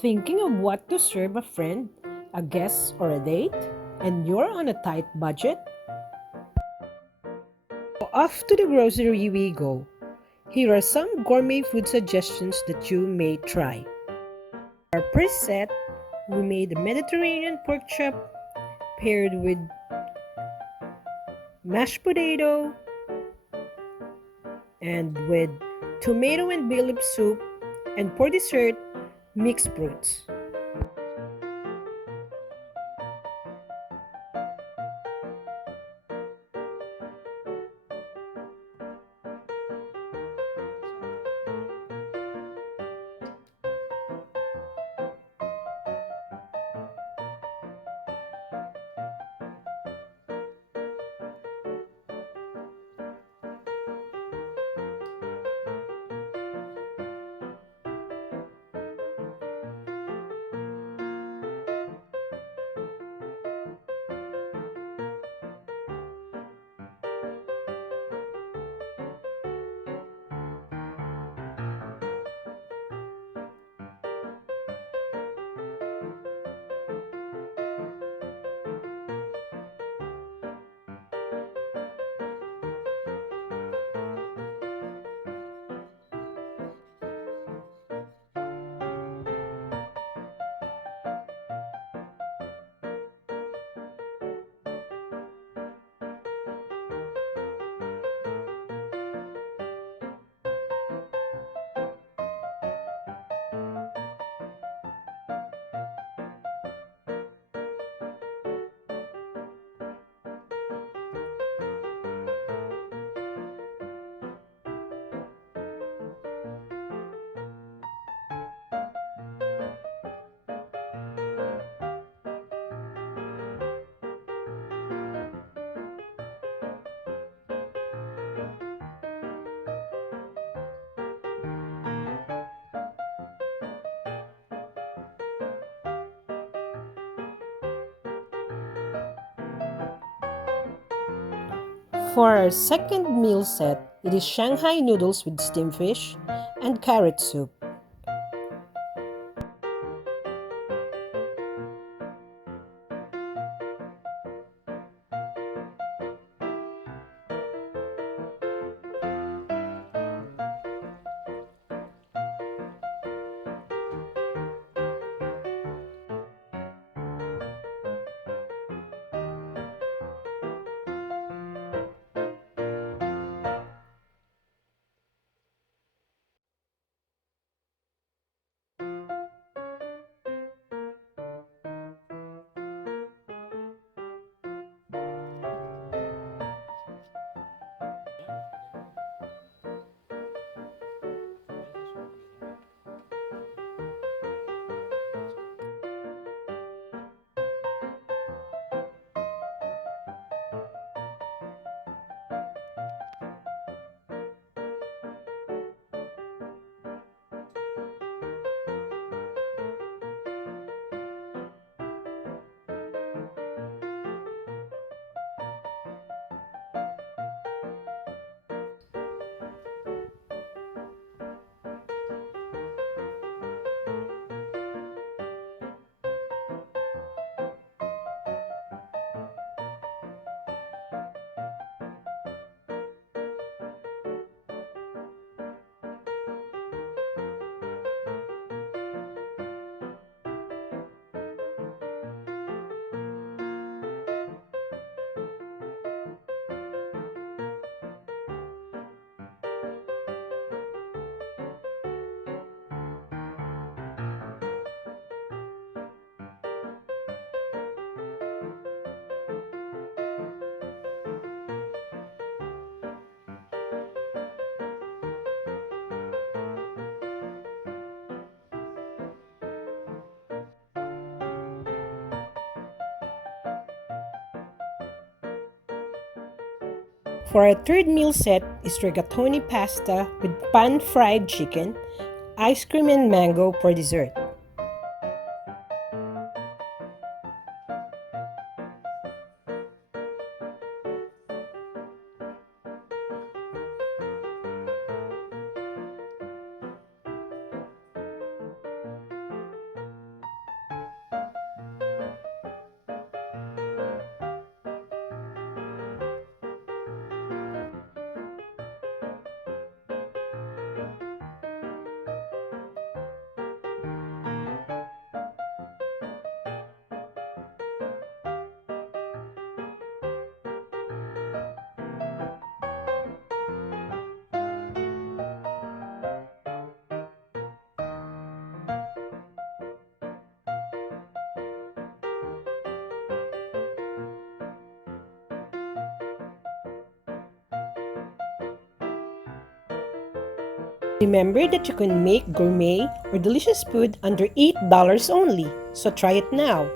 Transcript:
Thinking of what to serve a friend, a guest, or a date? And you're on a tight budget? Off to the grocery we go. Here are some gourmet food suggestions that you may try. Our first set, we made a Mediterranean pork chop paired with mashed potato and with tomato and Bayleaf soup, and for dessert, mixed fruits. For our second meal set, it is Shanghai noodles with steamed fish and carrot soup. For our third meal set is rigatoni pasta with pan-fried chicken, ice cream and mango for dessert. Remember that you can make gourmet or delicious food under $8 only, so try it now.